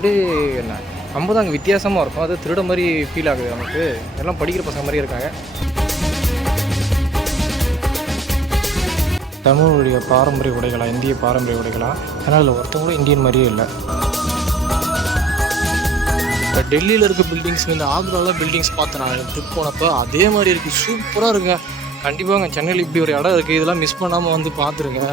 அப்படியே நம்ம தான் அங்கே வித்தியாசமாக இருக்கும். அது திருட மாதிரி ஃபீல் ஆகுது நமக்கு. எல்லாம் படிக்கிற பசங்க மாதிரி இருக்காங்க. தமிழுடைய பாரம்பரிய உடைகளா, இந்திய பாரம்பரிய உடைகளா, ஆனால் அதில் ஒருத்தவங்களும் இந்தியன் மாதிரியே இல்லை. இப்போ டெல்லியில் இருக்க பில்டிங்ஸ், இந்த ஆக்ராவில் பில்டிங்ஸ் பார்த்தேன் நான் ட்ரிப் போனப்போ, அதே மாதிரி இருக்குது. சூப்பராக இருக்குங்க. கண்டிப்பாக அங்கே சென்னையில் இப்படி ஒரு இடம் இருக்குது, இதெல்லாம் மிஸ் பண்ணாமல் வந்து பார்த்துருங்க.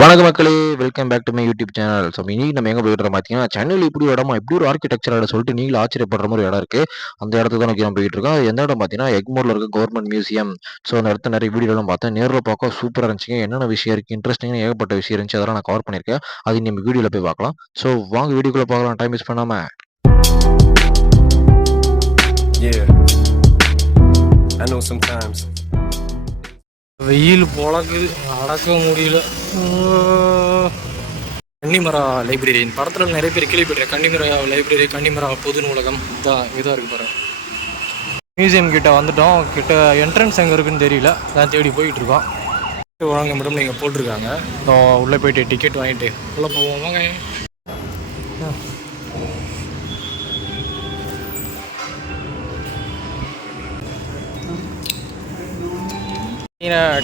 வணக்கம் மக்களே, welcome back to my YouTube channel. So இன்னைக்கு நம்ம எங்கே போயிட்டு பார்த்தீங்கன்னா, சென்னையில் இப்படி இடமா, இப்படி ஒரு ஆர்கிடெக்சரோட சொல்லிட்டு நீங்களும் ஆச்சரியப்படுற மாதிரி இடம் இருக்குது. அந்த இடத்துக்கு தான் நம்ம போயிட்டு இருக்கோம். எந்த இடம் பார்த்தீங்கன்னா, எக்மோரில் இருக்க கவர்மெண்ட் மியூசியம். ஸோ அந்த இடத்த நிறைய வீடியோலாம் பார்த்தேன். நேரில் பார்க்க சூப்பராக இருந்துச்சுங்க. என்னென்ன விஷயம் இருக்குது, இன்ட்ரெஸ்டிங்காக ஏகப்பட்ட விஷயம் இருந்துச்சு. அதெல்லாம் நான் கவர் பண்ணியிருக்கேன். அது நம்ம வீடியோவில் போய் பார்க்கலாம். ஸோ வாங்க வீடியோக்குள்ளே பார்க்கலாம், டைம் மிஸ் பண்ணாமல். வெயில் பொழக்குது, அடக்க முடியல. கன்னிமரா லைப்ரரி, இந்த படத்தில் நிறைய பேர் கேள்விப்பட்டிருக்கேன். கன்னிமரா லைப்ரரி, கன்னிமரா பொது நூலகம், இதாக இருக்குது பாருங்க. மியூசியம் கிட்ட வந்துட்டோம். கிட்ட என்ட்ரன்ஸ் எங்கே இருக்குன்னு தெரியல, அதான் தேடி போயிட்டுருக்கோம். வழங்க மட்டும் நீங்கள் போட்டிருக்காங்க. உள்ளே போயிட்டு டிக்கெட் வாங்கிட்டு உள்ளே போவோம். வாங்க.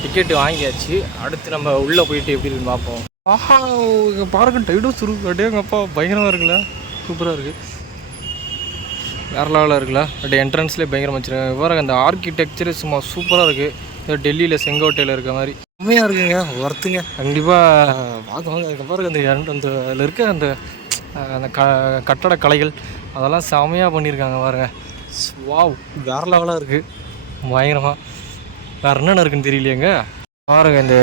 டிக்கெட்டு வாங்கியாச்சு. அடுத்து நம்ம உள்ளே போயிட்டு எப்படி இருக்குன்னு பார்ப்போம். ஆஹா, இங்கே பாருங்க, டைடும் சுருக்கு அடேங்கப்பா, பயங்கரமாக இருக்குல்ல, சூப்பராக இருக்குது, வேறு லெவலில் இருக்குல்ல. பட் என்ட்ரன்ஸ்லேயே பயங்கரமாக வச்சுருக்காங்க. பாருங்க, அந்த ஆர்கிடெக்சரு சும்மா சூப்பராக இருக்குது. டெல்லியில் செங்கோட்டையில் இருக்க மாதிரி செம்மையாக இருக்குங்க, ஒர்த்துங்க. கண்டிப்பாக பார்க்குவாங்க. அதுக்கப்புறம் அந்த அதில் இருக்க அந்த கட்டட கலைகள் அதெல்லாம் செம்மையாக பண்ணியிருக்காங்க பாருங்க. வாவ், வேறு லெவலாக இருக்குது, பயங்கரமாக. வேறு என்னென்ன இருக்குன்னு தெரியலையேங்க. பாருங்க, இந்த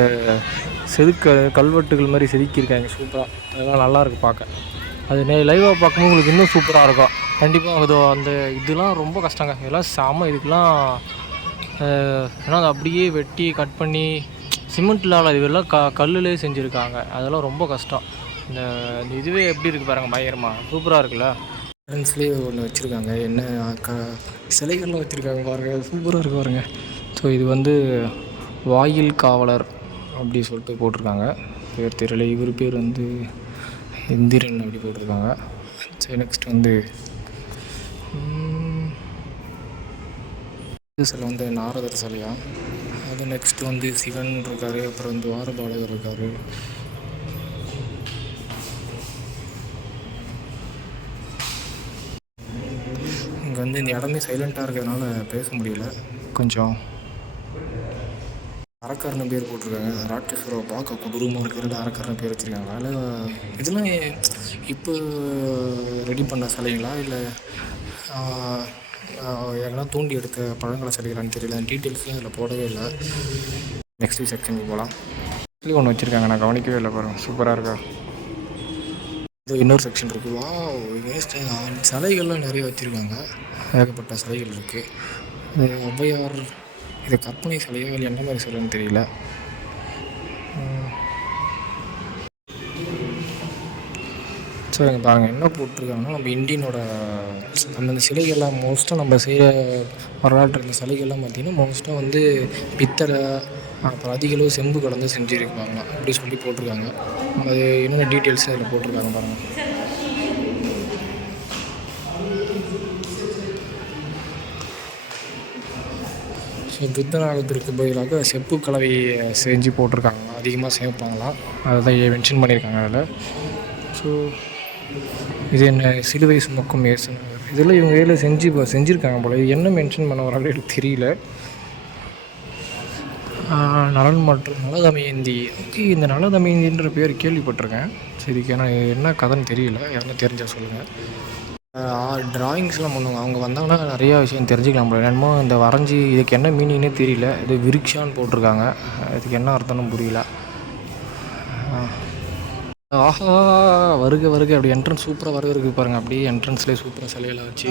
கல்வெட்டுகள் மாதிரி செதுக்கியிருக்காங்க சூப்பராக. அதெல்லாம் நல்லாயிருக்கு பார்க்க. அது லைவாக பார்க்கும்போது உங்களுக்கு இன்னும் சூப்பராக இருக்கும். கண்டிப்பாக அது அந்த இதெல்லாம் ரொம்ப கஷ்டங்க. இதெல்லாம் செம. இதுக்கெலாம் ஏன்னா அது அப்படியே வெட்டி கட் பண்ணி சிமெண்ட்லாம் இதெல்லாம் கல்லுலேயே செஞ்சுருக்காங்க. அதெல்லாம் ரொம்ப கஷ்டம். இந்த இதுவே எப்படி இருக்குது பாருங்கள், பயங்கரமாக சூப்பராக இருக்குல்ல. ஃப்ரெண்ட்ஸ்லேயே ஒன்று வச்சுருக்காங்க, என்ன சிலைகள்லாம் வச்சுருக்காங்க பாருங்கள், சூப்பராக இருக்குது பாருங்கள். ஸோ இது வந்து வாயில் காவலர் அப்படி சொல்லிட்டு போட்டிருக்காங்க. பேர் தெரியல. இவர் பேர் வந்து இந்திரன் அப்படி போட்டிருக்காங்க. ஸோ நெக்ஸ்ட் வந்து சிலை வந்து நாரதர் சிலையா. அது நெக்ஸ்ட் வந்து சிவன் இருக்கார். அப்புறம் வந்து துவாரபாலகர் இருக்கார். இங்கே வந்து இந்த இடமே சைலண்ட்டாக இருக்கிறதுனால பேச முடியல. கொஞ்சம் அரக்கர்னு பேர் போட்டிருக்காங்க. ராட்சஸ்வரம் பார்க்க கொடூரமாக இருக்கிறது அரக்கர்னு பேர் வச்சுருக்காங்க. அதில் இதெல்லாம் இப்போ ரெடி பண்ண சிலைங்களா, இல்லை எங்கன்னா தூண்டி எடுத்த பழங்களை சிலைகளான்னு தெரியல. டீட்டெயில்ஸும் அதில் போடவே இல்லை. நெக்ஸ்ட் செக்ஷனுக்கு போகலாம். ஒன்று வச்சுருக்காங்க, நான் கவனிக்கவே இல்லை பாருங்கள், சூப்பராக இருக்கா. இது இன்னொரு செக்ஷன் இருக்குது. வா, சிலைகள்லாம் நிறைய வச்சுருக்காங்க. ஏகப்பட்ட சிலைகள் இருக்குது. ஔவையார், இது கற்பனை சிலையோ இல்லை என்ன மாதிரி சிலைன்னு தெரியல. ஸோ இங்கே பாருங்கள் என்ன போட்டிருக்காங்கன்னா, நம்ம இந்தியனோட அந்தந்த சிலைகள்லாம் மோஸ்ட்டாக நம்ம செய்கிற வரலாற்று இந்த சிலைகள்லாம் பார்த்திங்கன்னா மோஸ்ட்டாக வந்து பித்தளை, அப்புறம் அதிகளவு செம்பு கலந்து செஞ்சுருப்பாங்க அப்படி சொல்லி போட்டிருக்காங்க. அது என்னென்ன டீட்டெயில்ஸ் அதில் போட்டிருக்காங்க பாருங்கள். ஸோ புத்தநாகத்திற்கு பதிலாக செப்பு கலவை செஞ்சு போட்டிருக்காங்க. அதிகமாக சேர்ப்பாங்களாம், அதை தான் மென்ஷன் பண்ணியிருக்காங்க அதில். ஸோ இது என்ன சிலுவை சுமக்கும் ஏசன், இதெல்லாம் இவங்க வேலை செஞ்சுருக்காங்க போல். இது என்ன மென்ஷன் பண்ண வராங்க எனக்கு தெரியல. நலன் மற்றும் நலதமயந்தி. இந்த நலதமயந்தின்ற பேர் கேள்விப்பட்டிருக்கேன். சரிக்கு ஏன்னா என்ன கதைன்னு தெரியல, யாரும் தெரிஞ்சால் சொல்லுங்கள். ட்ராயிங்ஸ்லாம் பண்ணுவாங்க, அவங்க வந்தாங்கன்னா நிறையா விஷயம் தெரிஞ்சுக்கலாம் போல. என்னமோ இந்த வரைஞ்சி இதுக்கு என்ன மீனிங்னே தெரியல. இது விருக்ஷான்னு போட்டிருக்காங்க, இதுக்கு என்ன அர்த்தம்னு புரியல. ஆஹா, வருக வருக அப்படி என்ட்ரன்ஸ் சூப்பராக வருக இருக்குது பாருங்கள். அப்படியே என்ட்ரன்ஸ்லேயே சூப்பராக சிலையில் வச்சு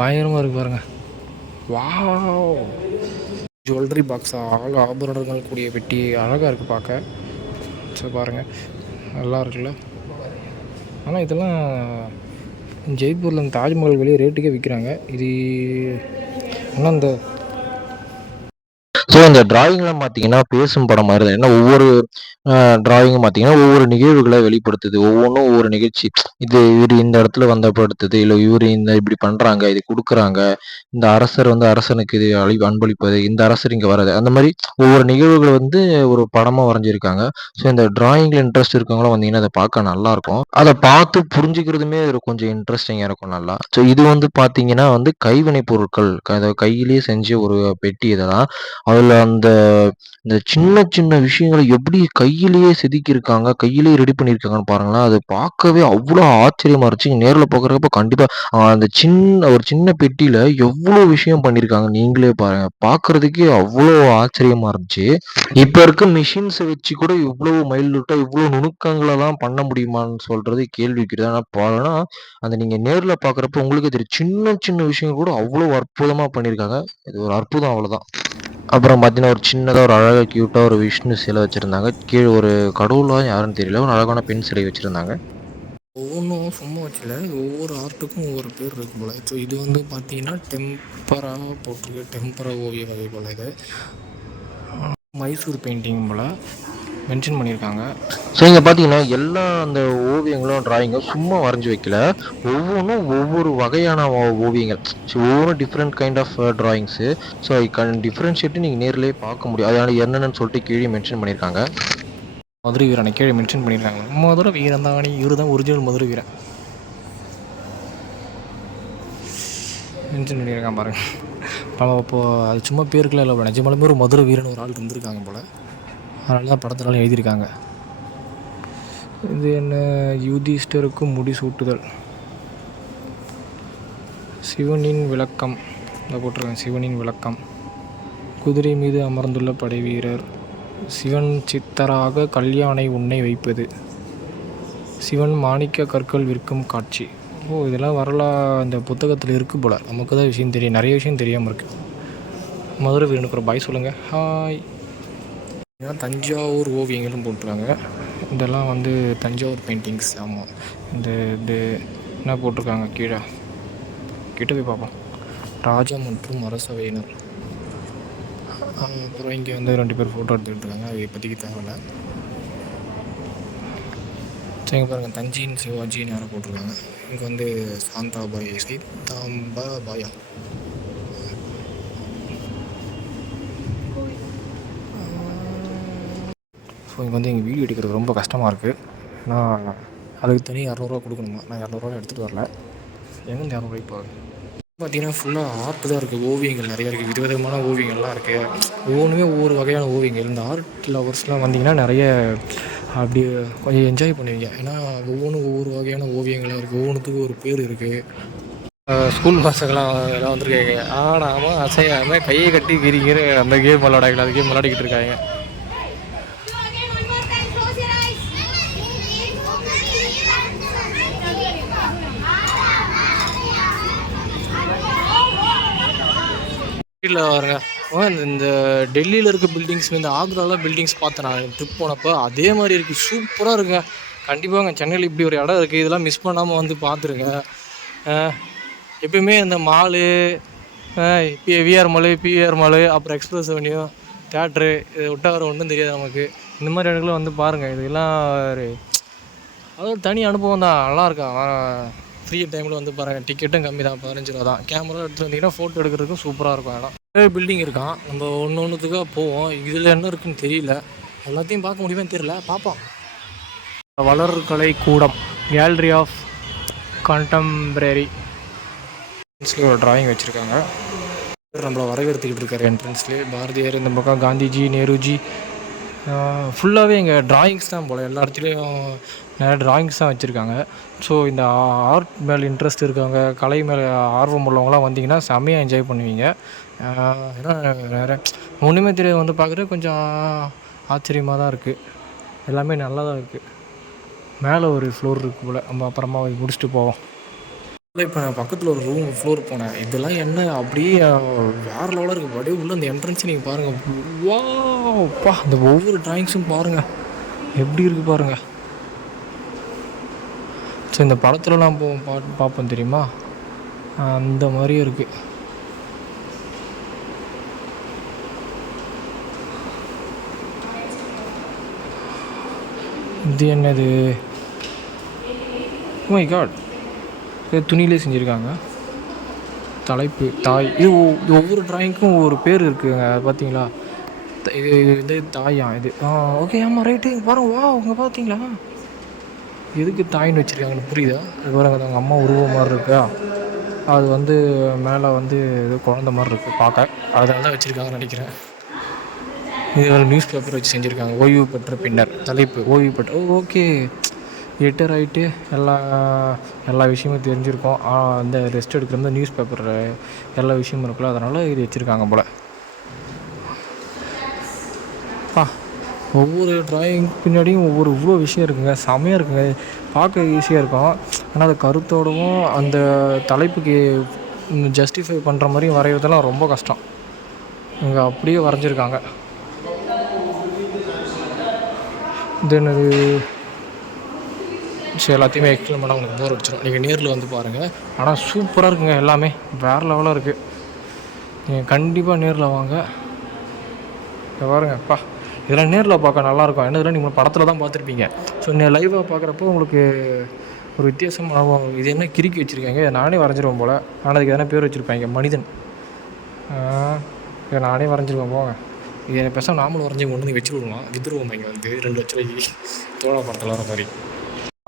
பயங்கரமாக இருக்குது பாருங்கள். வாவ், ஜுவல்லரி பாக்ஸ், ஆபரணங்கள் கூடிய பெட்டி அழகாக இருக்குது பார்க்க. ஸோ பாருங்கள், நல்லா இருக்குல்ல. ஆனால் இதெல்லாம் ஜெய்ப்பூரில் இந்த தாஜ்மஹால் வெளியே ரேட்டுக்கே விற்கிறாங்க. இது ஆனால் இந்த ஸோ இந்த டிராயிங்லாம் பார்த்தீங்கன்னா, பேசும் படம் மாரி தான். ஏன்னா ஒவ்வொரு டிராயிங்கும் பார்த்தீங்கன்னா, ஒவ்வொரு நிகழ்வுகள வெளிப்படுத்துது. ஒவ்வொன்னும் ஒவ்வொரு நிகழ்ச்சி. இது இவரு இந்த இடத்துல வந்தப்படுத்துது. இல்ல இவரு இப்படி பண்றாங்க, இது குடுக்குறாங்க. இந்த அரசர் அரசனுக்கு இது அன்பளிப்பது. இந்த அரசர் இங்க வர்றது. அந்த மாரி ஒவ்வொரு நிகழ்வுகள ஒரு படமா வரைஞ்சிருக்காங்க. ஸோ இந்த டிராயிங்ல இன்ட்ரெஸ்ட் இருக்கவங்கலாம் வந்தீங்கன்னா, அத பார்க்க நல்லாருக்கும். அத பார்த்து புரிஞ்சுக்கிறதுமே ஒரு கொஞ்சம் இன்ட்ரெஸ்டிங்கா இருக்கும் நல்லா. ஸோ இது பார்த்தீங்கன்னா கைவினை பொருட்கள். அதாவது கையிலேயே செஞ்ச ஒரு பெட்டி இதெல்லாம். அதுல இந்த சின்ன சின்ன விஷயங்கள எப்படி கையிலேயே செதுக்கியிருக்காங்க, கையிலேயே ரெடி பண்ணியிருக்காங்கன்னு பாருங்களேன். அது பார்க்கவே அவ்ளோ ஆச்சரியமா இருந்துச்சு. நேர்ல பார்க்குறப்ப கண்டிப்பா அந்த ஒரு சின்ன பெட்டியில எவ்ளோ விஷயம் பண்ணியிருக்காங்க. நீங்களே பாருங்க. பார்க்கறதுக்கே அவ்ளோ ஆச்சரியமா இருந்துச்சு. இப்ப இருக்க மிஷின்ஸ வச்சு கூட இவ்ளோ மைல்யூட்டா, இவ்ளோ நுணுக்கங்களெல்லாம் பண்ண முடியுமான்னு சொல்றது கேள்விக்குறி தான். ஆனா அந்த நீங்க நேர்ல பார்க்குறப்போ உங்களுக்கே தெரியும். சின்ன சின்ன விஷயங்கள் கூட அவ்ளோ அற்புதமா பண்ணியிருக்காங்க. இது ஒரு அற்புதம் அவ்வளோதான். அப்புறம் பார்த்தீங்கன்னா, ஒரு சின்னதா ஒரு அழகா கியூட்டா ஒரு விஷ்ணு சிலை வச்சிருந்தாங்க. கீழ ஒரு கடவுளா யாருன்னு தெரியல. ஒரு அழகான பெண் சிலை வச்சிருந்தாங்க. ஒவ்வொன்றும் சும்மா வச்சல, ஒவ்வொரு ஆர்ட்டுக்கும் ஒவ்வொரு பேர் இருக்கு போல். ஸோ இது பார்த்தீங்கன்னா டெம்பரா போட்டிருக்கு. டெம்பரா ஓவிய வகை போல் இது. மைசூர் பெயிண்டிங் போல் மென்ஷன் பண்ணியிருக்காங்க. ஸோ இங்க பார்த்தீங்கன்னா, எல்லா அந்த ஓவியங்களும், டிராயிங்கும் சும்மா வரைஞ்சு வைக்கல. ஒவ்வொன்னும் ஒவ்வொரு வகையான ஓவியங்கள். ஸோ ஒவ்வொன்னும் different kind of drawings. So I can differentiate நீங்க நேர்லயே பார்க்க முடியும். அதனால என்னென்னன்னு சொல்லிட்டு கீழயே மென்ஷன் பண்ணியிருக்காங்க. மதுரை வீரனை கீழே மென்ஷன் பண்ணியிருக்காங்க. மதுரை வீரன் தான், இவரு தான் ஒரிஜினல் மதுரை வீரன் மென்ஷன் பண்ணியிருக்கான் பாருங்கள். இப்போது அது சும்மா பேருக்குலாம் இல்லை, நிஜமாலுமே ஒரு மதுரை வீரன் ஒரு ஆள் இருந்திருக்காங்க போல். அதனால தான் படத்தினால எழுதியிருக்காங்க. இது என்ன, யுதிஷ்டருக்கு முடிசூட்டுதல், சிவனின் விளக்கம். இதை போட்டிருக்காங்க, சிவனின் விளக்கம். குதிரை மீது அமர்ந்துள்ள படை வீரர், சிவன் சித்தராக கல்யாணை உன்னை வைப்பது, சிவன் மாணிக்க கற்கள் விற்கும் காட்சி. இதெல்லாம் இந்த புத்தகத்தில் இருக்குது போல். நமக்கு தான் விஷயம் தெரியும், நிறைய விஷயம் தெரியாமல் இருக்குது. மதுரை வீரனுக்கு ஒரு பாய் சொல்லுங்கள். ஹாய். தஞ்சாவூர் ஓவியங்களும் போட்டிருக்காங்க. இதெல்லாம் தஞ்சாவூர் பெயிண்டிங்ஸ். ஆமாம். இது என்ன போட்டிருக்காங்க கீழே, கிட்ட போய் பார்ப்போம். ராஜா மற்றும் அரசவையினர். அப்புறம் இங்கே 2 பேர் ஃபோட்டோ எடுத்துக்கிட்டு இருக்காங்க. அதை பற்றிக்கு தேவையில்லை. இங்கே பாருங்கள், தஞ்சியின் சிவாஜின்னு யாரை போட்டிருக்காங்க. இங்கே சாந்தாபாய், சைதாம்பாபாயா. ஸோ இங்கே எங்கள் வீடியோ எடுக்கிறது ரொம்ப கஷ்டமாக இருக்குது. நான் அதுக்கு தனி 200 கொடுக்கணுமா. நான் 200 எடுத்துகிட்டு வரல. எங்கேருந்து 200 போகுது. பார்த்தீங்கன்னா ஃபுல்லாக ஆர்ட் தான் இருக்குது. ஓவியங்கள் நிறையா இருக்குது. விதவிதமான ஓவியங்கள்லாம் இருக்குது. ஒவ்வொன்றுமே ஒவ்வொரு வகையான ஓவியங்கள். இந்த ஆர்ட் லவர்ஸ்லாம் வந்தீங்கன்னா நிறைய அப்படி கொஞ்சம் என்ஜாய் பண்ணுவீங்க. ஏன்னா ஒவ்வொன்றும் ஒவ்வொரு வகையான ஓவியங்களாக இருக்குது. ஒவ்வொன்றுத்துக்கும் ஒரு பேர் இருக்குது. ஸ்கூல் பசங்களாம் எல்லாம் வந்துருக்காங்க. ஆடாமல் அசையாமல் கையை கட்டி கிரிக்கிற அந்த கேம் விளாடாங்களா, அந்த கேம் விளாடிக்கிட்டு இருக்காங்க. வீட்டில் வரங்க. இந்த டெல்லியில் இருக்க பில்டிங்ஸ், இந்த ஆக்ராவில் பில்டிங்ஸ் பார்த்தேன் நான் ட்ரிப் போனப்போ. அதே மாதிரி இருக்குது. சூப்பராக இருக்குங்க. கண்டிப்பாக சென்னையில் இப்படி ஒரு இடம் இருக்குது. இதெல்லாம் மிஸ் பண்ணாமல் பார்த்துருங்க. எப்பயுமே இந்த mall, VR mall, PVR mall, அப்புறம் எக்ஸ்பிரஸ் அவென்யூ, தேட்ரு, இதை விட்டால் வேறு ஒன்றும் தெரியாது நமக்கு. இந்த மாதிரி இடங்களும் பாருங்கள். இதெல்லாம் ஒரு தனி அனுபவம் தான். நல்லாயிருக்கா. ஃப்ரீ டைமில் பாருங்கள். டிக்கெட்டும் கம்மி தான், 15 ரூபா தான். கேமரா எடுத்துகிட்டு வந்தீங்கன்னா ஃபோட்டோ எடுக்கிறதுக்கும் சூப்பராக இருக்கும் இடம். நிறைய பில்டிங் இருக்கான். நம்ம ஒன்றுக்காக போவோம். இதில் என்ன இருக்குதுன்னு தெரியல. எல்லாத்தையும் பார்க்க முடியுமான்னு தெரியல, பார்ப்போம். வளர்கலை கூடம், கேலரி ஆஃப் கண்டெம்பரரி ஒரு டிராயிங் வச்சுருக்காங்க. நம்மளை வரவேற்றுக்கிட்டு இருக்காரு என்ட்ரன்ஸ்லேயே. பாரதியார் இந்த பக்கம், காந்திஜி, நேருஜி. ஃபுல்லாகவே இங்கே டிராயிங்ஸ் தான் போல். எல்லா இடத்துலையும் நிறைய டிராயிங்ஸ் தான் வச்சுருக்காங்க. ஸோ இந்த ஆர்ட் மேலே இன்ட்ரெஸ்ட் இருக்கவங்க, கலை மேலே ஆர்வம் உள்ளவங்களாம் வந்தீங்கன்னா செம்மையாக என்ஜாய் பண்ணுவீங்க. ஏன்னா வேறு ஒன்றுமே தெரியாது பார்க்குறது கொஞ்சம் ஆச்சரியமாக தான் இருக்குது. எல்லாமே நல்லா தான் இருக்குது. மேலே ஒரு ஃப்ளோர் இருக்குது போல். நம்ம அப்புறமா முடிச்சுட்டு போவோம். இப்போ நான் பக்கத்தில் ஒரு ஃப்ளோர் போனேன். இதெல்லாம் என்ன அப்படியே வேறு லெவலாக இருக்குது. அப்படியே உள்ள அந்த என்ட்ரன்ஸை நீங்கள் பாருங்கள். வாப்பா, இந்த ஒவ்வொரு டிராயிங்ஸும் பாருங்கள் எப்படி இருக்குது பாருங்கள். ஸோ இந்த படத்துலலாம் பார்ப்போம் தெரியுமா, அந்த மாதிரி இருக்குது. இது என்னது, மை காட், இது துணியிலே செஞ்சுருக்காங்க. தலைப்பு தாய். இது ஒவ்வொரு ட்ராயிங்க்கும் ஒவ்வொரு பேர் இருக்குதுங்க, அது பார்த்தீங்களா? இது இது வந்து தாயா இது. ஓகே, ஆமாம், ரைட்டு. பாருங்க, வா அவங்க பார்த்தீங்களா எதுக்கு தாயின்னு வச்சுருக்காங்கன்னு புரியுதா? அது பாருங்க, அது அவங்க அம்மா உருவம் மாதிரி இருக்கா, அது வந்து மேலே வந்து ஏதோ குழந்த மாதிரி இருக்குது பார்க்க, அதனால தான் வச்சுருக்காங்கன்னு நினைக்கிறேன். இது நியூஸ் பேப்பர் வச்சு செஞ்சுருக்காங்க. ஓய்வு பெற்ற பின்னர் தலைப்பு ஓய்வு பெற்ற. ஓகே, ரிட்டையர் ஆகிட்டு எல்லா விஷயமும் தெரிஞ்சிருக்கோம். அந்த ரெஸ்ட் எடுக்கிற நியூஸ் பேப்பரில் எல்லா விஷயமும் இருக்குல்ல, அதனால் இது வச்சுருக்காங்க போல். ஒவ்வொரு ட்ராயிங் பின்னாடியும் இவ்வளோ விஷயம் இருக்குங்க, செமையாக இருக்குங்க. பார்க்க ஈஸியாக இருக்கும், ஆனால் அது கருத்தோடவும் அந்த தலைப்புக்கு ஜஸ்டிஃபை பண்ணுற மாதிரியும் வரைகிறதெல்லாம் ரொம்ப கஷ்டம். இங்கே அப்படியே வரைஞ்சிருக்காங்க. தென் அது சரி, எல்லாத்தையுமே எக்ஸ்பிளைன் பண்ணால் உங்களுக்கு போர் அடிச்சிடும். நீங்கள் நேரில் வந்து பாருங்கள். ஆனால் சூப்பராக இருக்குங்க, எல்லாமே வேறு லெவலாக இருக்குது. நீங்கள் கண்டிப்பாக நேரில் வாங்க. பாருங்கப்பா, இதெல்லாம் நேரில் பார்க்க நல்லாயிருக்கும். என்னதுலாம் நீங்கள் படத்தில் தான் பார்த்துருப்பீங்க. ஸோ நீங்கள் லைவாக பார்க்குறப்போ உங்களுக்கு ஒரு வித்தியாசமான அனுபவம். இது என்ன கிறுக்கி வச்சுருக்காங்க, நானே வரைஞ்சிருவேன் போல். ஆனால் அதுக்கு எதனா பேர் வச்சுருப்பாங்க, மனிதன். இதை நானே வரைஞ்சிருவேன் போங்க. இது எனக்கு பேச நாமளும் வரைஞ்சி கொண்டு வந்து வச்சு விடுவோம், வித்துருவோம். இங்கே வந்து 2 லட்ச ரூபாய்க்கு தோழா படத்தில் வர மாதிரி.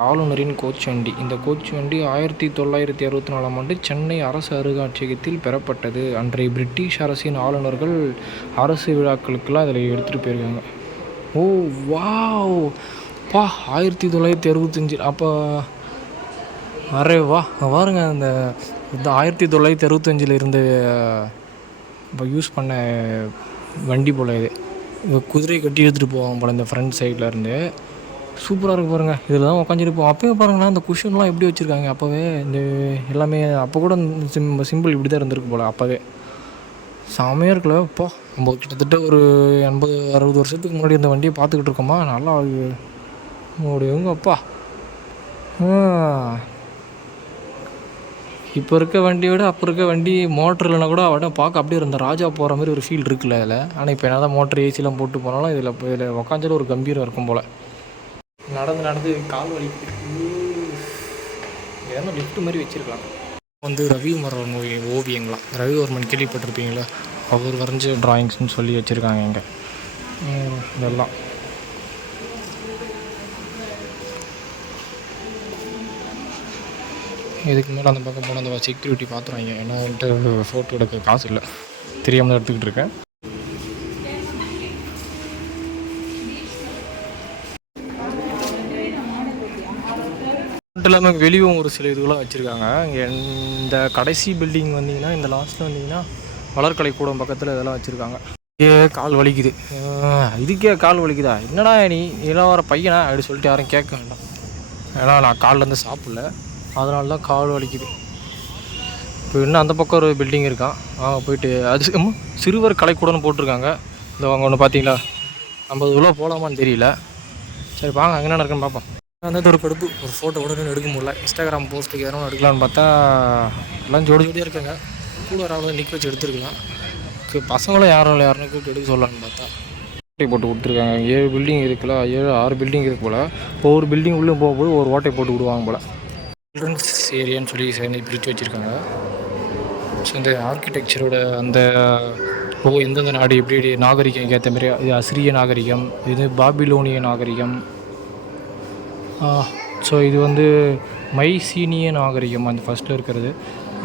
ஆளுநரின் கோச் வண்டி. இந்த கோச் வண்டி 1964ஆம் ஆண்டு சென்னை அரசு அருங்காட்சியகத்தில் பெறப்பட்டது. அன்றைய பிரிட்டிஷ் அரசின் ஆளுநர்கள் அரசு விழாக்களுக்கெல்லாம் அதில் எடுத்துகிட்டு போயிருக்காங்க. ஓ வாவ் பா, 1965. அப்போ அரே வா, பாருங்க, அந்த 1965 இருந்து இப்போ யூஸ் பண்ண வண்டி போல். இது குதிரை கட்டி எடுத்துகிட்டு போவாங்க போல் இந்த ஃப்ரண்ட் சைடில் இருந்து. சூப்பராக இருக்குது பாருங்கள். இதில் தான் உட்காந்துருப்போம். அப்போயே பாருங்கண்ணா, இந்த குஷன்லாம் எப்படி வச்சுருக்காங்க. அப்போவே இந்த எல்லாமே அப்போ கூட சிம்பிள் இப்படி தான் இருந்திருக்கு போல். அப்போவே செமையாக இருக்குல்ல. இப்போ நம்ம கிட்டத்தட்ட ஒரு 80-60 வருஷத்துக்கு முன்னாடி இந்த வண்டியை பார்த்துக்கிட்டு இருக்கோமா. நல்லா எங்க அப்பா. இப்போ இருக்க வண்டியை விட அப்போ இருக்க வண்டி மோட்டர் இல்லைனா கூட அவட பார்க்க அப்படியே இருந்த ராஜா போகிற மாதிரி ஒரு ஃபீல் இருக்குல்ல அதில். ஆனால் இப்போ என்ன தான் மோட்டர் ஏசிலாம் போட்டு போனாலும் இதில் உக்காந்தாலும் ஒரு கம்பீரம் இருக்கும் போல். நடந்து கால் வலிக்கு ஏன்னா லிஃப்ட் மாதிரி வச்சுருக்கலாம். வந்து ரவிவர்மன் ஓவியங்களாம். ரவிவர்மன் கேள்விப்பட்டிருப்பீங்களா, அவர் வரைஞ்ச ட்ராயிங்ஸ்னு சொல்லி வச்சுருக்காங்க இங்கே. இதெல்லாம் இதுக்கு மேலே அந்த பக்கம் போனால் அந்த செக்யூரிட்டி பார்த்துருவாங்க. ஏன்னா வந்துட்டு ஃபோட்டோ எடுக்க காசு இல்லை, தெரியாமல் தான் எடுத்துக்கிட்டு இருக்கேன். மட்டும் இல்லாமல் வெளியும் ஒரு சில இதுவெல்லாம் வச்சுருக்காங்க. இங்கே இந்த கடைசி பில்டிங் வந்தீங்கன்னா, இந்த லாஸ்ட்டில் வந்தீங்கன்னா வளர்கலை கூடம் பக்கத்தில் இதெல்லாம் வச்சுருக்காங்க. கால் வலிக்குது, இதுக்கே கால் வலிக்குதா, என்னடா நீ இதெல்லாம் வர பையனா அப்படி சொல்லிட்டு யாரும் கேட்க வேண்டாம். ஏன்னா நான் காலிலேருந்து சாப்பிடல, அதனால தான் கால் வலிக்குது. இப்போ இன்னும் அந்த பக்கம் ஒரு பில்டிங் இருக்கான், போயிட்டு அது சிறுவர் கலைக்கூடம்னு போட்டிருக்காங்க. இந்த அவங்க ஒன்று பார்த்தீங்களா, 50 கிலோ போகலாமான்னு தெரியல. சரி வாங்க, அங்கே என்ன நடக்குன்னு பார்ப்போம். வந்து ஒரு கடுப்பு, ஒரு ஃபோட்டோ உடனே எடுக்க முடியல. இன்ஸ்டாகிராம் போஸ்ட்டுக்கு எதனா எடுக்கலான்னு பார்த்தா எல்லாம் ஜோடியாக இருக்காங்க. கூட யாராவது நிற்க வச்சு எடுத்துருக்கலாம். பசங்களும் யாருன்னு கூப்பிட்டு எடுக்க சொல்லலான்னு பார்த்தா ஓட்டை போட்டு கொடுத்துருக்காங்க. 7 பில்டிங் இருக்குல்ல, 7-6 பில்டிங் இருக்கு போல். ஒவ்வொரு பில்டிங் உள்ளே போகும்போது ஒரு ஓட்டை போட்டு விடுவாங்க போல். சில்ட்ரன்ஸ் ஏரியான்னு சொல்லி சேர்ந்து பிரித்து வச்சுருக்காங்க. ஸோ இந்த ஆர்கிடெக்சரோட அந்த எந்தெந்த நாடு எப்படி நாகரிகம் ஏற்ற மாதிரி, இது அசிரிய நாகரிகம், இது பாபிலோனிய நாகரிகம். ஸோ இது வந்து மைசீனிய நாகரிகம் அந்த ஃபஸ்ட்டில் இருக்கிறது.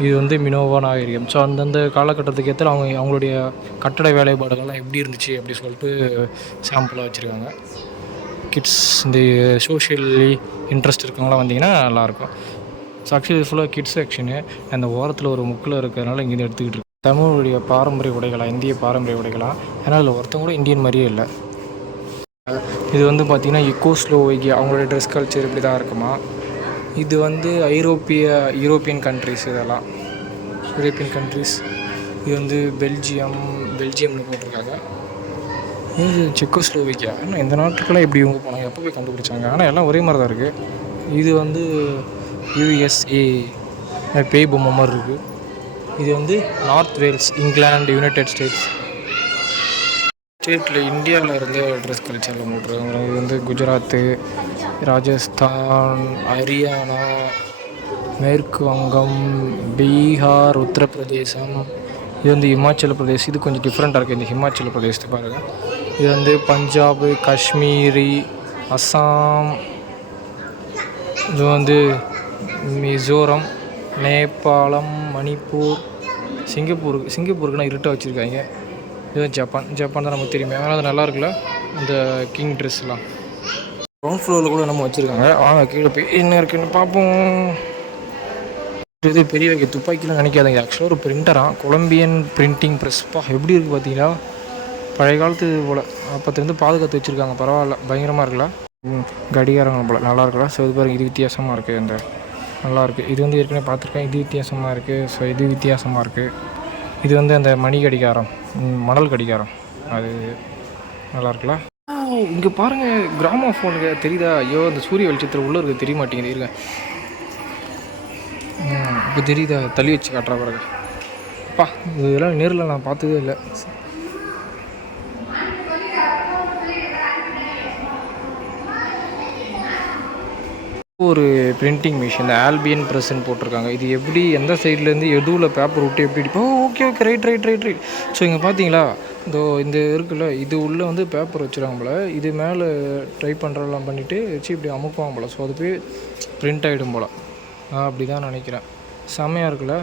இது வந்து மினோவா நாகரிகம். ஸோ அந்தந்த காலகட்டத்துக்கு ஏற்ற அவங்களுடைய கட்டட வேலைப்பாடுகள்லாம் எப்படி இருந்துச்சு அப்படி சொல்லிட்டு சாம்பிளாக வச்சுருக்காங்க. கிட்ஸ் இந்த சோஷியலி இன்ட்ரெஸ்ட் இருக்கவங்களாம் வந்தீங்கன்னா நல்லாயிருக்கும். ஸோ ஆக்சுவலி ஃபுல்லாக கிட்ஸ் செக்ஷனு. அந்த ஓரத்தில் ஒரு முக்கில் இருக்கிறதுனால இங்கேருந்து எடுத்துக்கிட்டு இருக்கு. தமிழுடைய பாரம்பரிய உடைகளாக, இந்திய பாரம்பரிய உடைகளாக. ஏன்னா அதில் ஒருத்தவங்க கூட இந்தியன் மாதிரியே இல்லை. இது வந்து பார்த்திங்கன்னா இக்கோஸ்லோவேக்கியா, அவங்களோட ட்ரெஸ் கல்ச்சர் இப்படி தான் இருக்குமா. இது வந்து யூரோப்பியன் கண்ட்ரிஸ், இதெல்லாம் யூரோப்பியன் கண்ட்ரிஸ். இது வந்து பெல்ஜியம்னு போட்டிருக்காங்க. இது செக்கோஸ்லோவேக்கியா. ஆனால் இந்த நாட்டுக்கெல்லாம் எப்படி இவங்க போனாங்க, எப்போ போய் கண்டுபிடிச்சாங்க. ஆனால் எல்லாம் ஒரே மாதிரி தான் இருக்குது. இது வந்து யூஎஸ்ஏ பேய் பொம்மை மாதிரி இருக்குது. இது வந்து North Wales, England, United States ஸ்டேட்டில் இந்தியாவில் இருந்து ட்ரெஸ் கல்ச்சரில் போட்டுருக்காங்க. இது வந்து குஜராத்து, ராஜஸ்தான், ஹரியானா, மேற்கு வங்கம், பீகார், உத்தரப்பிரதேசம். இது வந்து இமாச்சல பிரதேஷ். இது கொஞ்சம் டிஃப்ரெண்ட்டாக இருக்குது. இந்த ஹிமாச்சல பிரதேசத்தை பாருங்கள். இது வந்து பஞ்சாபு, காஷ்மீரி, அஸ்ஸாம். இது வந்து மிசோரம், நேபாளம், மணிப்பூர், சிங்கப்பூருக்குன்னா இருட்டாக வச்சுருக்காங்க. இது ஜப்பான் தான் நமக்கு தெரியுமே. ஆனால் அது நல்லா இருக்குல்ல இந்த கிங் ட்ரெஸ்லாம். கிரவுண்ட் ஃப்ளோரில் கூட நம்ம வச்சுருக்காங்க. வாங்க கீழே போய் என்ன இருக்குன்னு பார்ப்போம். இது பெரிய வைக்க துப்பாக்கிலாம் நினைக்காதீங்க. ஆக்சுவலாக ஒரு பிரிண்டராக கொலம்பியன் பிரிண்டிங் ப்ரெஸ்ப்பா எப்படி இருக்குது பார்த்தீங்களா? பழைய காலத்து போல் அப்போத்துலேருந்து பாதுகாத்து வச்சுருக்காங்க. பரவாயில்ல, பயங்கரமாக இருக்குல்ல. கடிகாரங்கள் போல் நல்லா இருக்குல்ல. ஸோ இது பாருங்கள், இது வித்தியாசமாக இருக்குது. இந்த நல்லாயிருக்கு. இது வந்து ஏற்கனவே பார்த்துருக்கேன். இது வித்தியாசமாக இருக்குது. ஸோ இது வித்தியாசமாக இருக்குது. இது வந்து அந்த மணி கடிகாரம், மணல் கடிகாரம், அது நல்லா இருக்குல்ல. இங்கே பாருங்கள், கிராமோஃபோனுங்க தெரியுதா? ஐயோ, அந்த சூரிய வெளிச்சத்தில் உள்ளே இருக்குது தெரிய மாட்டேங்குது. இருங்க, இப்போ தெரியுதா? தள்ளி வச்சு காட்டுறா பாருங்க. அப்பா, இதெல்லாம் நேரில் நான் பார்த்ததே இல்லை. ஒரு பிரிண்டிங் மிஷின், இந்த ஆல்பியன் ப்ரெஸ்ன்னு போட்டிருக்காங்க. இது எப்படி எந்த சைட்லேருந்து எதுவில் பேப்பர் விட்டு எப்படி ஓகே ரைட். ஸோ இங்கே பார்த்தீங்களா, இந்த இருக்குல்ல, இது உள்ளே வந்து பேப்பர் வச்சுருவாங்க போல். இது மேலே டைப் பண்ணுறதெல்லாம் பண்ணிவிட்டு வச்சு இப்படி அமுக்குவாங்க போல். ஸோ அது போய் பிரிண்ட் ஆகிடும் போல். அப்படி தான் நினைக்கிறேன். செம்மையாக இருக்குல்ல.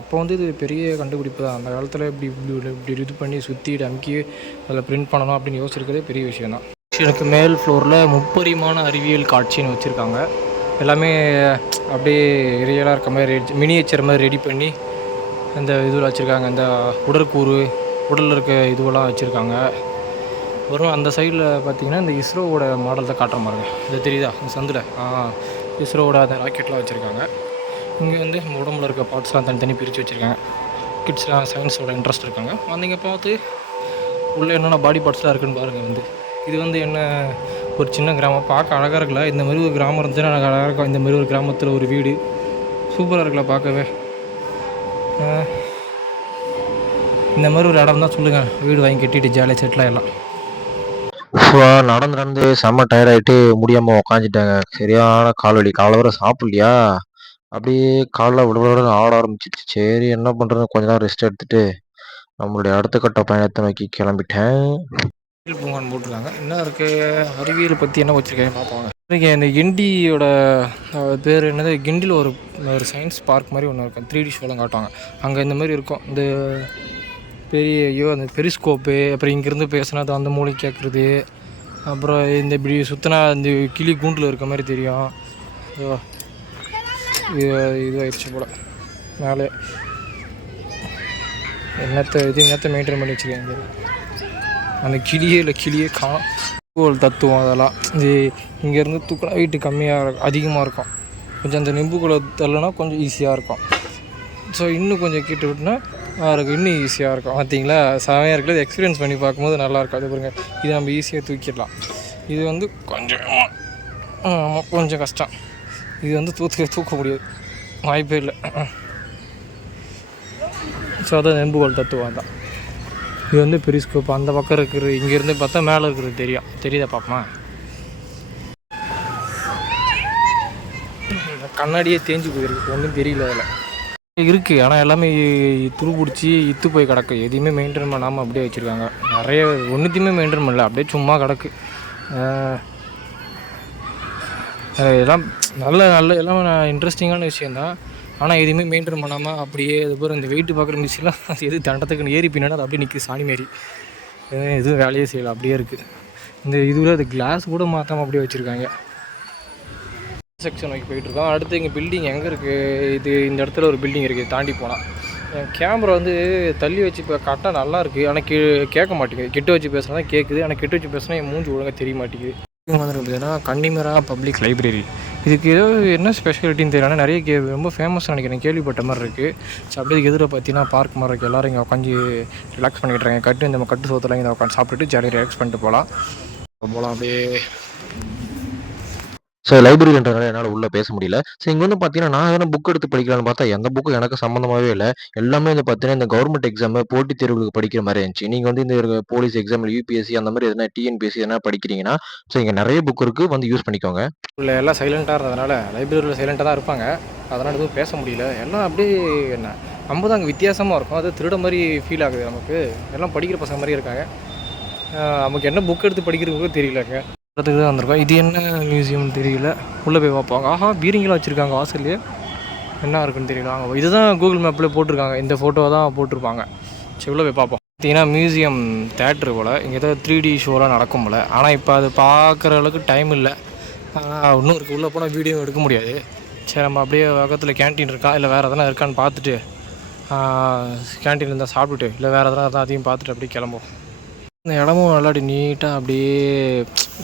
அப்போ வந்து இது பெரிய கண்டுபிடிப்பு தான். அந்த காலத்தில் இப்படி இது பண்ணி சுற்றி அமுக்கி அதில் பிரிண்ட் பண்ணணும் அப்படின்னு யோசிச்சிருக்கிறதே பெரிய விஷயந்தான். எனக்கு மேல் ஃப்ளோரில் முப்பரிமாண அறிவியல் காட்சின்னு வச்சுருக்காங்க. எல்லாமே அப்படியே ரியலாக இருக்க மாதிரி மினியேச்சர் மாதிரி ரெடி பண்ணி இந்த இதில் வச்சுருக்காங்க. இந்த உடற்கூறு, உடலில் இருக்க இதுவெல்லாம் வச்சுருக்காங்க. வரும் அந்த சைடில் பார்த்திங்கன்னா இந்த இஸ்ரோவோட மாடல் தான் காட்டுற மாதிரிங்க. இது தெரியுதா இந்த சந்தில்? இஸ்ரோவோட அந்த ராக்கெட்லாம் வச்சுருக்காங்க. இங்கே வந்து உடம்புல இருக்க பார்ட்ஸ்லாம் தனித்தனி பிரித்து வச்சுருக்காங்க. கிட்ஸ்லாம் சயின்ஸோட இன்ட்ரெஸ்ட் இருக்காங்க. வந்தீங்க பார்த்து உள்ளே என்னென்ன பாடி பார்ட்ஸ்லாம் இருக்குதுன்னு பாருங்கள். இது வந்து என்ன, ஒரு சின்ன கிராமம், பார்க்க அழகாக இருக்குல்ல. இந்த மாதிரி ஒரு கிராமம் இருந்துச்சுன்னா எனக்கு அழகாக இருக்கும். இந்த மாதிரி ஒரு கிராமத்தில் ஒரு வீடு சூப்பராக இருக்குல்ல பார்க்கவே. இந்த மாதிரி ஒரு இடம் தான் சொல்லுங்கள், வீடு வாங்கி கட்டிட்டு ஜாலியாக செட்டில் ஆகிடலாம். நடந்து செம்ம டயர்டாயிட்டு முடியாமல் உக்காந்துட்டாங்க. சரியான கால்வலி. காலை வர சாப்பிட்லையா, அப்படியே காலைல விட ஆட ஆரம்பிச்சிருச்சு. சரி என்ன பண்ணுறது, கொஞ்ச நேரம் ரெஸ்ட் எடுத்துட்டு நம்மளுடைய அடுத்த கட்ட பயணத்தை நோக்கி கிளம்பிட்டேன். பூங்கான்னு போட்டிருக்காங்க. என்ன இருக்குது, அறிவியல் பற்றி என்ன வச்சுருக்காங்க பார்ப்பாங்க. இந்த கிண்டியோட பேர் என்னது, கிண்டியில் ஒரு சயின்ஸ் பார்க் மாதிரி ஒன்று இருக்கும். 3D ஷோலாம் காட்டுவாங்க. அங்கே இந்த மாதிரி இருக்கும். இந்த பெரிய அந்த பெரிஸ்கோப்பு, அப்புறம் இங்கேருந்து பேசினா அது அந்த மூளை கேட்குறது, அப்புறம் இந்த இப்படி சுற்றினா இந்த கிளி கூண்டில் இருக்க மாதிரி தெரியும். இது ஆயிடுச்சு போல். மேலே என்னத்தை மெயின்டைன் பண்ணி வச்சுருக்காங்க. அந்த கிளியே காணோம். தத்துவம் அதெல்லாம் இது இங்கேருந்து தூக்கினா வெயிட்டு கம்மியாக இருக்கும், அதிகமாக இருக்கும். கொஞ்சம் அந்த நெம்புக்குள்ளே தள்ளனா கொஞ்சம் ஈஸியாக இருக்கும். ஸோ இன்னும் கொஞ்சம் கிட்ட விட்டுனா அவருக்கு இன்னும் ஈஸியாக இருக்கும். பார்த்தீங்களா, செமையாக இருக்குது. எக்ஸ்பீரியன்ஸ் பண்ணி பார்க்கும்போது நல்லாயிருக்கும். அது பாருங்க, இது நம்ம ஈஸியாக தூக்கிடலாம். இது வந்து கொஞ்சம் கஷ்டம். இது வந்து தூக்க முடியாது, வாய்ப்பே இல்லை. ஸோ அதான் நெம்புகோல் தத்துவம் தான். இது வந்து பெரிஸ்கோப். அந்த பக்கம் இருக்கிறது, இங்கேருந்து பார்த்தா மேலே இருக்கிறது தெரியுதா பாப்பா? கண்ணாடியே தேஞ்சு போயிருக்கு, ஒன்றும் தெரியல அதில் இருக்குது. ஆனால் எல்லாமே துருப்பிடிச்சி இத்து போய் கிடக்கு. எதையுமே மெயின்டைன் பண்ணாமல் அப்படியே வச்சுருக்காங்க. நிறைய ஒன்றுத்தையுமே மெயின்டைன் பண்ணல, அப்படியே சும்மா கிடக்கு. எல்லாம் நல்ல எல்லாமே இன்ட்ரெஸ்டிங்கான விஷயந்தான். ஆனால் எதுவுமே மெயின்டைன் பண்ணாமல் அப்படியே அதுக்கப்புறம் இந்த வெயிட்டு பார்க்குற மிஷின்லாம் அது எது தண்டத்துக்குன்னு ஏறி பின்னாடி அது அப்படியே நிற்கிது சாணி மாரி. எதுவும் வேலையே செய்யலை, அப்படியே இருக்குது. இந்த இதில் அது கிளாஸ் கூட மாற்றாமல் அப்படியே வச்சுருக்காங்க. செக்ஷன் நோக்கி போயிட்டுருக்கோம். அடுத்து இங்கே பில்டிங் எங்கே இருக்குது, இந்த இடத்துல ஒரு பில்டிங் இருக்குது, தாண்டி போனால். என் கேமரா வந்து தள்ளி வச்சு இப்போ கரெக்டாக நல்லாயிருக்கு. ஆனால் கேட்க மாட்டேங்குது. கிட்ட வச்சு பேசுனா தான் கேட்குது. ஆனால் கிட்ட வச்சு பேசுனா என் மூஞ்சி ஒழுங்காக தெரிய மாட்டேங்குது. இது வந்து பார்த்தீங்கன்னா கன்னிமரா பப்ளிக் லைப்ரரி. இதுக்கு ஏதோ என்ன ஸ்பெஷாலிட்டின்னு தெரியல. நிறைய ரொம்ப ஃபேமஸ் நினைக்கிறேன், கேள்விப்பட்ட மாதிரி இருக்குது. ஸோ அப்படியே எதிர பார்த்தீங்கன்னா பார்க் மாதிரி இருக்குது. எல்லோரும் இங்கே உட்காந்து ரிலாக்ஸ் பண்ணிட்டுறாங்க. இந்த கட்டு சோத்தில் இங்கே உட்காந்து சாப்பிட்டுட்டு ஜாலியாக ரிலாக்ஸ் பண்ணிட்டு போகலாம் அப்படியே. ஸோ லைப்ரரின்றதுனால என்னால் உள்ளே பேச முடியல. ஸோ இங்கே வந்து பார்த்தீங்கன்னா, நான் எதனா புக் எடுத்து படிக்கலான்னு பார்த்தா, எந்த புக்கும் எனக்கு சம்மந்தமாவே இல்ல. எல்லாமே வந்து பார்த்தீங்கன்னா, இந்த கவர்மெண்ட் எக்ஸாமு, போட்டித் தேர்வுகளுக்கு படிக்கிற மாரி இருந்துச்சு. நீங்க வந்து இந்த போலீஸ் எக்ஸாம், யுபிஎஸ்சி அந்த மாரி எதனா டிஎன்பிஎஸ்சி எதனா படிக்கிறீங்கன்னா, ஸோ இங்க நெறைய புக் இருக்கு. வந்து யூஸ் பண்ணிக்கோங்க. உள்ள எல்லாம் சைலண்ட்டாக இருந்ததுனால லைப்ரரியில் சைலண்ட்டாக தான் இருப்பாங்க. அதனால் எதுவும் பேச முடியல. எல்லாம் அப்படியே என்ன நம்ம தான் அங்கே வித்தியாசமாக இருக்கும். அது திருட மாதிரி ஃபீல் ஆகுது நமக்கு. எல்லாம் படிக்கிற பசங்க மாதிரி இருக்காங்க. நமக்கு என்ன புக் எடுத்து படிக்கிறதுக்கு தெரியலங்க. இடத்துக்கு தான் வந்திருக்கோம். இது என்ன மியூசியம்னு தெரியல. உள்ளே போய் பார்ப்போம். ஆஹா, பீரங்கிலாம் வச்சுருக்காங்க வாசல்லையே. என்ன இருக்குன்னு தெரியல. அங்கே இதுதான் கூகுள் மேப்பில் போட்டிருக்காங்க. இந்த ஃபோட்டோ தான் போட்டிருப்பாங்க. சரி, உள்ளே போய் பார்ப்போம். பார்த்தீங்கன்னா மியூசியம் தேட்ரு போல். இங்கே ஏதோ 3D ஷோலாம் நடக்கும் போல். ஆனால் இப்போ அது பார்க்குற அளவுக்கு டைம் இல்லை. இன்னும் இருக்குது. உள்ளே போனால் வீடியோ எடுக்க முடியாது. சரி, நம்ம அப்படியே பக்கத்தில் கேன்டீன் இருக்கா இல்லை வேறு எதனா இருக்கான்னு பார்த்துட்டு கேன்டீன் இருந்தால் சாப்பிட்டுட்டு இல்லை வேறு எதனா இருந்தால் அதையும் பார்த்துட்டு அப்படியே கிளம்புவோம். இந்த இடமும் நல்லா அப்படி நீட்டாக அப்படியே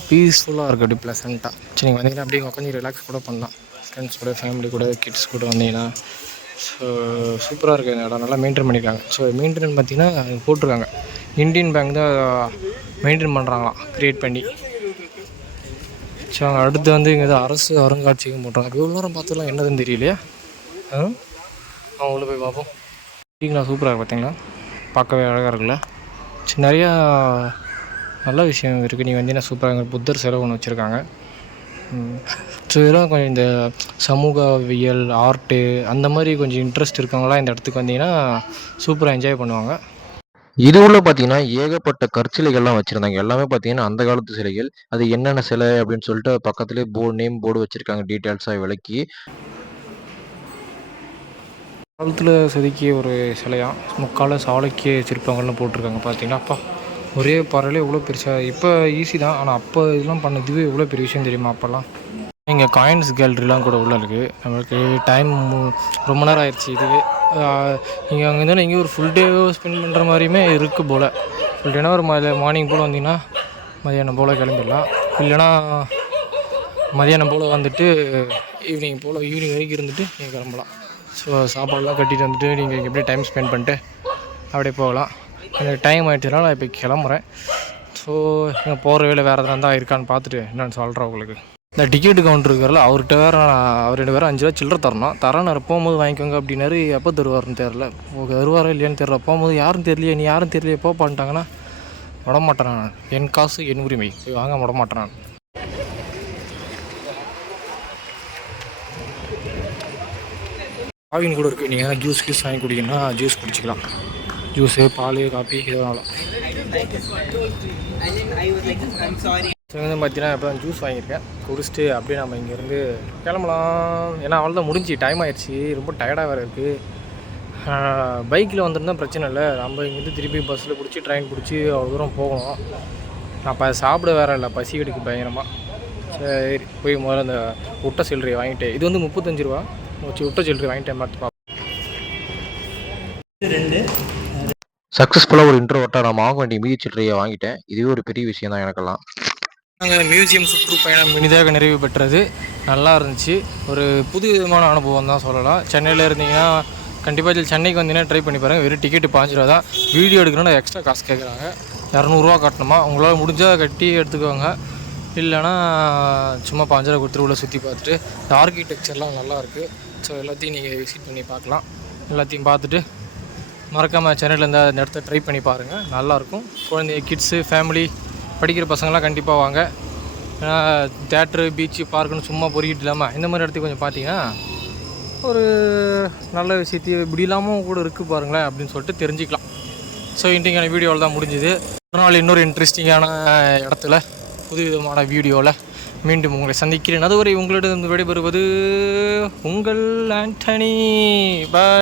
பீஸ்ஃபுல்லாக இருக்குது. அப்படி ப்ளசண்ட்டாக. சரி, நீங்கள் வந்தீங்கன்னா அப்படியே உட்காந்து ரிலாக்ஸ் கூட பண்ணலாம். ஃப்ரெண்ட்ஸ் கூட, ஃபேமிலி கூட, கிட்ஸ் கூட வந்தீங்கன்னா. ஸோ சூப்பராக இருக்குது இந்த இடம். நல்லா மெயின்டைன் பண்ணியிருக்காங்க. ஸோ மெயின்டைன் பார்த்தீங்கன்னா போட்டிருக்காங்க, இந்தியன் பேங்க் தான் மெயின்டைன் பண்ணுறாங்களாம், க்ரியேட் பண்ணி. ஸோ அங்கே அடுத்து வந்து இங்கே அரசு அருங்காட்சியகம் போட்டுறாங்க. இவ்வளோ நேரம் பார்த்துலாம் என்னதுன்னு தெரியலையா. அவங்கள போய் பார்ப்போம். சரிங்களா, சூப்பராக இருக்குது பார்த்தீங்களா, பார்க்கவே அழகாக இருக்குல்ல. சரி, நிறையா நல்ல விஷயம் இருக்குது. நீங்கள் வந்தீங்கன்னா சூப்பராக புத்தர் சிலை ஒன்று வச்சுருக்காங்க. ஸோ இதெல்லாம் கொஞ்சம் இந்த சமூகவியல், ஆர்ட்டு அந்த மாதிரி கொஞ்சம் இன்ட்ரெஸ்ட் இருக்கவங்களாம் இந்த இடத்துக்கு வந்தீங்கன்னா சூப்பராக என்ஜாய் பண்ணுவாங்க. இது உள்ள பார்த்தீங்கன்னா, ஏகப்பட்ட கற்சிலைகள்லாம் வச்சிருந்தாங்க. எல்லாமே பார்த்தீங்கன்னா, அந்த காலத்து சிலைகள். அது என்னென்ன சிலை அப்படின்னு சொல்லிட்டு பக்கத்திலேயே நேம் போர்டு வச்சிருக்காங்க டீட்டெயில்ஸா விளக்கி. காலத்தில் செதுக்கிய ஒரு சிலையாக முக்கால சாளுக்கிய சிற்பங்கள்னு போட்டிருக்காங்க. பார்த்தீங்கன்னா அப்பா, ஒரே பாறையிலே எவ்வளோ பெருசாக. இப்போ ஈஸி தான், ஆனால் அப்போ இதெல்லாம் பண்ணதுவே எவ்வளோ பெரிய விஷயம் தெரியுமா அப்போல்லாம். இங்கே காயின்ஸ் கேலரிலாம் கூட உள்ளே இருக்குது. நம்மளுக்கு டைம் ரொம்ப நேரம் ஆயிடுச்சு. இதுவே நீங்கள் அங்கே இருந்தாலும் இங்கே ஒரு ஃபுல் டே ஸ்பெண்ட் பண்ணுற மாதிரியுமே இருக்குது போல். ஃபுல் டேனா ஒரு மார்னிங் போல் வந்தீங்கன்னா மதியானம் போல் கிளம்பிடலாம். இல்லைனா மதியானம் போல் வந்துட்டு ஈவினிங் வரைக்கும் இருந்துட்டு நீங்கள் கிளம்பலாம். ஸோ சாப்பாடெலாம் கட்டிட்டு வந்துட்டு நீங்கள் இங்கே எப்படியே டைம் ஸ்பெண்ட் பண்ணிட்டு அப்படியே போகலாம். எனக்கு டைம் ஆகிடுச்சதுனால நான் இப்போ கிளம்புறேன். ஸோ இங்கே போகிற வேலை வேறு எதனா இருந்தால் இருக்கான்னு பார்த்துட்டு என்னென்னு சொல்கிறேன் உங்களுக்கு. இந்த டிக்கெட்டு கவுண்டர் இருக்கிறல அவர்கிட்ட வேறு அவர் 2 பேரும் 5 ரூபா சில்லற தரேன் போகும்போது வாங்கிக்கோங்க அப்படின்னாரு. எப்போ தருவாருன்னு தெரில. தருவாரோ இல்லையான்னு தெரில. போகும்போது யாரும் தெரியலையே, நீ யாரும் தெரியலையே போ பண்ணிட்டாங்கன்னா விடமாட்டேன் நான். என் காசு என் உரிமை, வாங்க விடமாட்டேன் நான். காவின் கூட இருக்குது. நீங்கள் ஜூஸ் வாங்கி குடிக்கணும்னா ஜூஸ் குடிச்சிக்கலாம். ஜூஸு, பால், காஃபி இதனால. ஸோ வந்து பார்த்தீங்கன்னா இப்போ தான் ஜூஸ் வாங்கியிருக்கேன். குடிச்சிட்டு அப்படியே நம்ம இங்கேருந்து கிளம்பலாம். ஏன்னா அவ்வளோதான், முடிஞ்சு டைம் ஆயிடுச்சு. ரொம்ப டயர்டாக வேறு இருக்குது. பைக்கில் வந்துருந்தால் பிரச்சனை இல்லை. நம்ம இங்கேருந்து திருப்பி பஸ்ஸில் பிடிச்சி ட்ரெயின் பிடிச்சி அவ்வளோ தூரம் போகணும். அப்போ சாப்பிட வேறு இல்லை, பசி எடுக்கு பயங்கரமாக. சரி, போய் முதல்ல அந்த உட்ட சில்லறை வாங்கிட்டு, இது வந்து 35 ரூபா வச்சு உட்ட சில்லறை வாங்கிட்டேன். பார்த்து பார்ப்போம். சக்ஸஸ்ஃபுல்லாக ஒரு இன்ட்ரோவர்ட்டாக நான் வாங்க வேண்டிய மீதி சில்லறையை வாங்கிட்டேன். இதுவே ஒரு பெரிய விஷயம் தான் எனக்கெல்லாம். நாங்கள் மியூசியம் சுற்றுப்பயணம் இனிதாக நிறைவு பெற்றது. நல்லா இருந்துச்சு. ஒரு புது விதமான அனுபவம் தான் சொல்லலாம். சென்னையில் இருந்தீங்கன்னா கண்டிப்பாக இதில் சென்னைக்கு வந்தீங்கன்னா ட்ரை பண்ணி பாருங்கள். வெறும் டிக்கெட்டு 5 ரூபா தான். வீடியோ எடுக்கணும்னா எக்ஸ்ட்ரா காசு கேட்குறாங்க. 200 ரூபா கட்டணுமா. உங்களால் முடிஞ்சால் கட்டி எடுத்துக்கோங்க. இல்லைனா சும்மா 5 ரூபா கொடுத்துட்டு உள்ளே சுற்றி பார்த்துட்டு. இந்த ஆர்கிடெக்சர்லாம் நல்லாயிருக்கு. ஸோ எல்லாத்தையும் நீங்கள் விசிட் பண்ணி பார்க்கலாம். எல்லாத்தையும் பார்த்துட்டு மறக்காமல் சென்னையில் இருந்தால் இந்த இடத்த ட்ரை பண்ணி பாருங்கள். நல்லாயிருக்கும். குழந்தைங்க, கிட்ஸு, ஃபேமிலி, படிக்கிற பசங்களாம் கண்டிப்பாக வாங்க. ஏன்னா தேட்ரு, பீச்சு, பார்க்குன்னு சும்மா பொறிக்கிட்டு இல்லாமல் இந்த மாதிரி இடத்துக்கு கொஞ்சம் பார்த்தீங்கன்னா ஒரு நல்ல விஷயத்தையும் இப்படி இல்லாமல் கூட இருக்குது பாருங்களேன் அப்படின்னு சொல்லிட்டு தெரிஞ்சுக்கலாம். ஸோ இன்றைக்கான வீடியோவில் தான் முடிஞ்சுது. ஒரு நாள் இன்னொரு இன்ட்ரெஸ்டிங்கான இடத்துல புது விதமான வீடியோவில் மீண்டும் உங்களை சந்திக்கிறேன். அதுவரை உங்களிடம் விடைபெறுவது உங்கள் ஆண்டனி. பாய்.